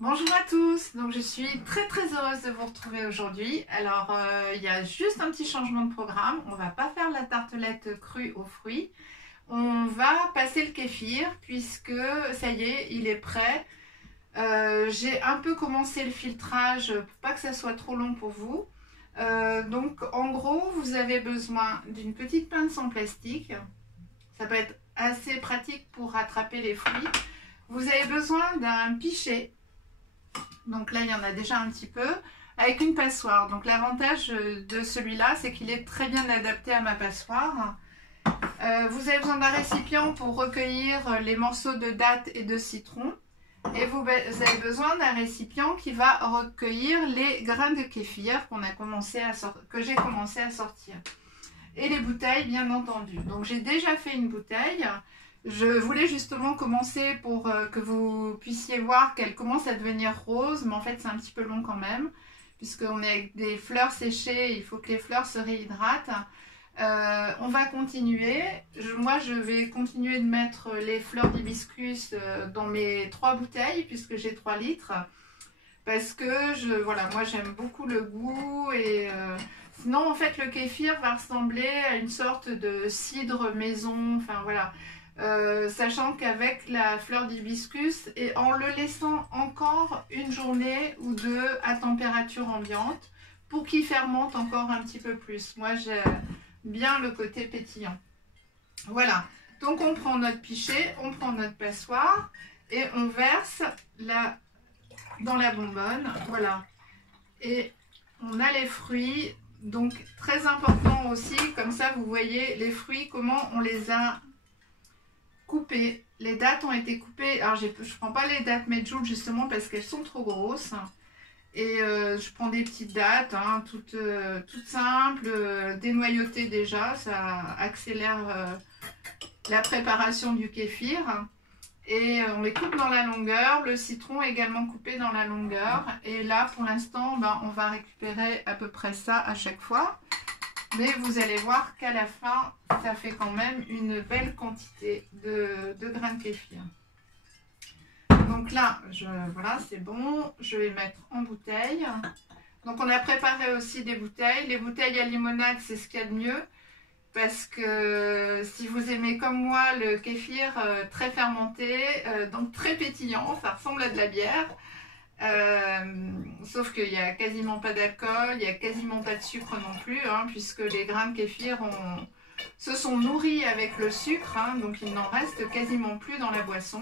Bonjour à tous, donc je suis très heureuse de vous retrouver aujourd'hui. Alors il y a juste un petit changement de programme, on va pas faire la tartelette crue aux fruits, on va passer le kéfir puisque ça y est, il est prêt. J'ai un peu commencé le filtrage pour pas que ça soit trop long pour vous. Donc en gros vous avez besoin d'une petite pince en plastique, ça peut être assez pratique pour rattraper les fruits. Vous avez besoin d'un pichet. Donc là, il y en a déjà un petit peu, avec une passoire. Donc l'avantage de celui-là, c'est qu'il est très bien adapté à ma passoire. Vous avez besoin d'un récipient pour recueillir les morceaux de dattes et de citron. Et vous avez besoin d'un récipient qui va recueillir les grains de kéfir que j'ai commencé à sortir. Et les bouteilles, bien entendu. Donc j'ai déjà fait une bouteille. Je voulais justement commencer pour que vous puissiez voir qu'elle commence à devenir rose, mais en fait c'est un petit peu long quand même, puisqu'on est avec des fleurs séchées, il faut que les fleurs se réhydratent. On va continuer. Moi je vais continuer de mettre les fleurs d'hibiscus dans mes 3 bouteilles, puisque j'ai 3 litres, parce que voilà, moi j'aime beaucoup le goût et... sinon en fait le kéfir va ressembler à une sorte de cidre maison, enfin voilà. Sachant qu'avec la fleur d'hibiscus et en le laissant encore une journée ou deux à température ambiante pour qu'il fermente encore un petit peu plus. Moi j'aime bien le côté pétillant. Voilà, donc on prend notre pichet, on prend notre passoire et on verse dans la bonbonne. Voilà, et on a les fruits, donc très important aussi, comme ça vous voyez les fruits, comment on les a coupées. Les dattes ont été coupées. Alors je prends pas les dattes Medjool justement parce qu'elles sont trop grosses. Et je prends des petites dattes, hein, toutes simples, dénoyautées déjà. Ça accélère la préparation du kéfir. Et on les coupe dans la longueur. Le citron est également coupé dans la longueur. Et là pour l'instant, on va récupérer à peu près ça à chaque fois. Mais vous allez voir qu'à la fin, ça fait quand même une belle quantité de grains de kéfir. Donc là, voilà, c'est bon. Je vais mettre en bouteille. Donc on a préparé aussi des bouteilles. Les bouteilles à limonade, c'est ce qu'il y a de mieux. Parce que si vous aimez comme moi le kéfir très fermenté, donc très pétillant, ça ressemble à de la bière. Sauf qu'il n'y a quasiment pas d'alcool, il n'y a quasiment pas de sucre non plus, hein, puisque les grains de kéfir se sont nourris avec le sucre, hein, donc il n'en reste quasiment plus dans la boisson.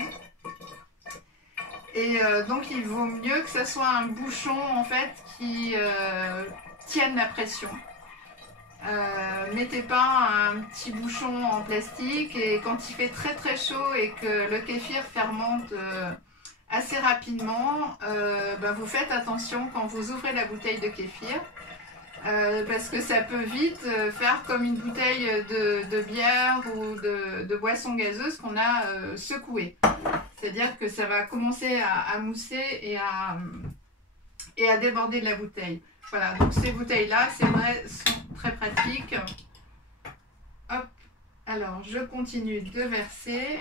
Et donc il vaut mieux que ce soit un bouchon en fait qui tienne la pression. Mettez pas un petit bouchon en plastique et quand il fait très chaud et que le kéfir fermente assez rapidement, vous faites attention quand vous ouvrez la bouteille de kéfir parce que ça peut vite faire comme une bouteille de bière ou de boisson gazeuse qu'on a secouée. C'est-à-dire que ça va commencer à mousser et à déborder de la bouteille. Voilà, donc ces bouteilles-là, c'est vrai, sont très pratiques. Hop, alors je continue de verser.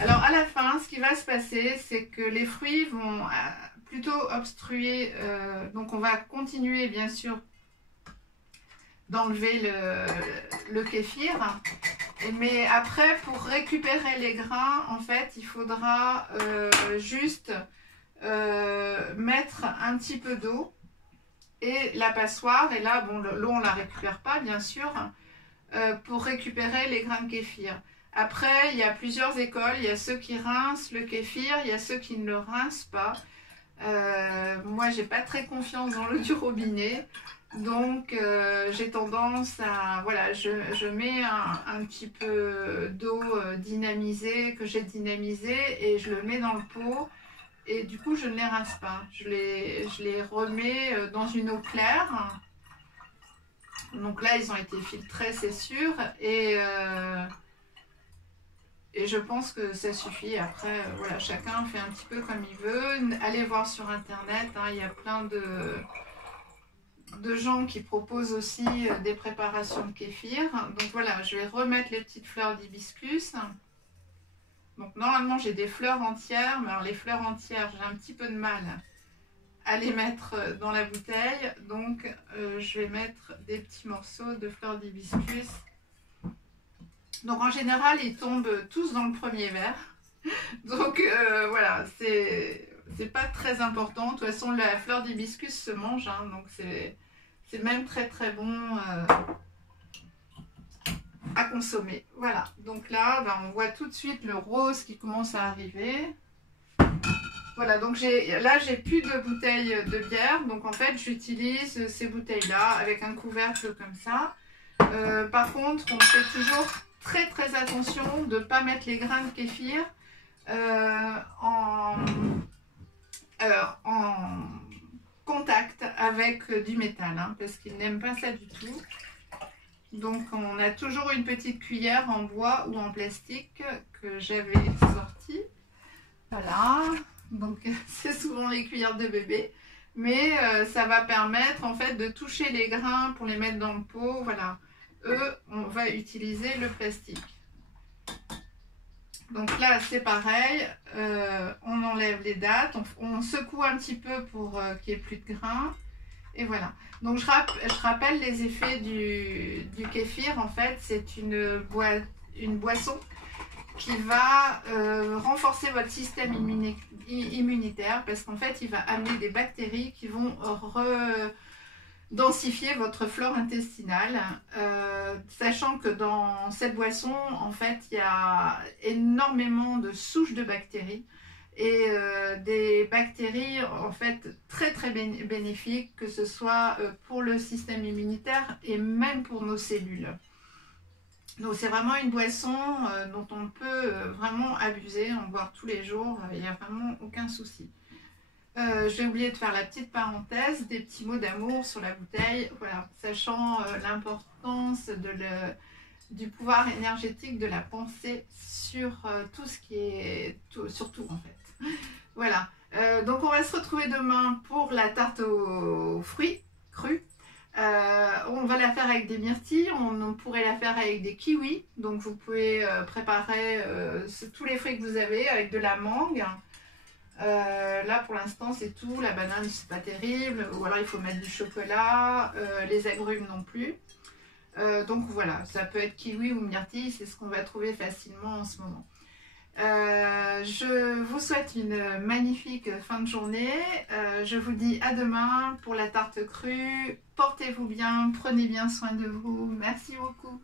Alors à la fin, ce qui va se passer, c'est que les fruits vont plutôt obstruer, donc on va continuer bien sûr d'enlever le kéfir, mais après pour récupérer les grains, en fait, il faudra juste mettre un petit peu d'eau et la passoire, et là, bon, l'eau on la récupère pas bien sûr, pour récupérer les grains de kéfir. Après, il y a plusieurs écoles. Il y a ceux qui rincent le kéfir, il y a ceux qui ne le rincent pas. Moi, j'ai pas très confiance dans l'eau du robinet. Donc, j'ai tendance à... Voilà, je mets un petit peu d'eau dynamisée, que j'ai dynamisée, et je le mets dans le pot. Et du coup, je ne les rince pas. Je les remets dans une eau claire. Donc là, ils ont été filtrés, c'est sûr. Et je pense que ça suffit. Après, voilà, chacun fait un petit peu comme il veut. Allez voir sur internet, hein, il y a plein de gens qui proposent aussi des préparations de kéfir. Donc voilà, je vais remettre les petites fleurs d'hibiscus. Donc normalement j'ai des fleurs entières, mais alors les fleurs entières j'ai un petit peu de mal à les mettre dans la bouteille. Donc je vais mettre des petits morceaux de fleurs d'hibiscus. Donc en général ils tombent tous dans le premier verre. Donc voilà, c'est pas très important. De toute façon la fleur d'hibiscus se mange, hein, donc c'est même très très bon à consommer. Voilà, donc là ben, on voit tout de suite le rose qui commence à arriver. Voilà, donc là j'ai plus de bouteilles de bière, donc en fait j'utilise ces bouteilles là avec un couvercle comme ça. Par contre on fait toujours très très attention de ne pas mettre les grains de kéfir en contact avec du métal, hein, parce qu'ils n'aiment pas ça du tout. Donc on a toujours une petite cuillère en bois ou en plastique que j'avais sortie. Voilà, donc c'est souvent les cuillères de bébé, mais ça va permettre en fait de toucher les grains pour les mettre dans le pot. Voilà, eux on va utiliser le plastique. Donc là c'est pareil, on enlève les dattes, on secoue un petit peu pour qu'il n'y ait plus de grains. Et voilà, donc je rappelle les effets du kéfir. En fait c'est une boisson qui va renforcer votre système immunitaire, parce qu'en fait il va amener des bactéries qui vont densifier votre flore intestinale, sachant que dans cette boisson en fait il y a énormément de souches de bactéries et des bactéries en fait très très bénéfiques, que ce soit pour le système immunitaire et même pour nos cellules. Donc c'est vraiment une boisson dont on peut vraiment abuser, en boire tous les jours, il n'y a vraiment aucun souci. J'ai oublié de faire la petite parenthèse, des petits mots d'amour sur la bouteille, voilà, sachant l'importance du pouvoir énergétique de la pensée sur tout ce qui est, sur tout en fait. Voilà, donc on va se retrouver demain pour la tarte aux fruits crus. On va la faire avec des myrtilles, on pourrait la faire avec des kiwis, donc vous pouvez préparer tous les fruits que vous avez avec de la mangue. Là pour l'instant c'est tout, la banane c'est pas terrible, ou alors il faut mettre du chocolat, les agrumes non plus. Donc voilà, ça peut être kiwi ou myrtille, c'est ce qu'on va trouver facilement en ce moment. Je vous souhaite une magnifique fin de journée. Je vous dis à demain pour la tarte crue. Portez-vous bien, prenez bien soin de vous. Merci beaucoup.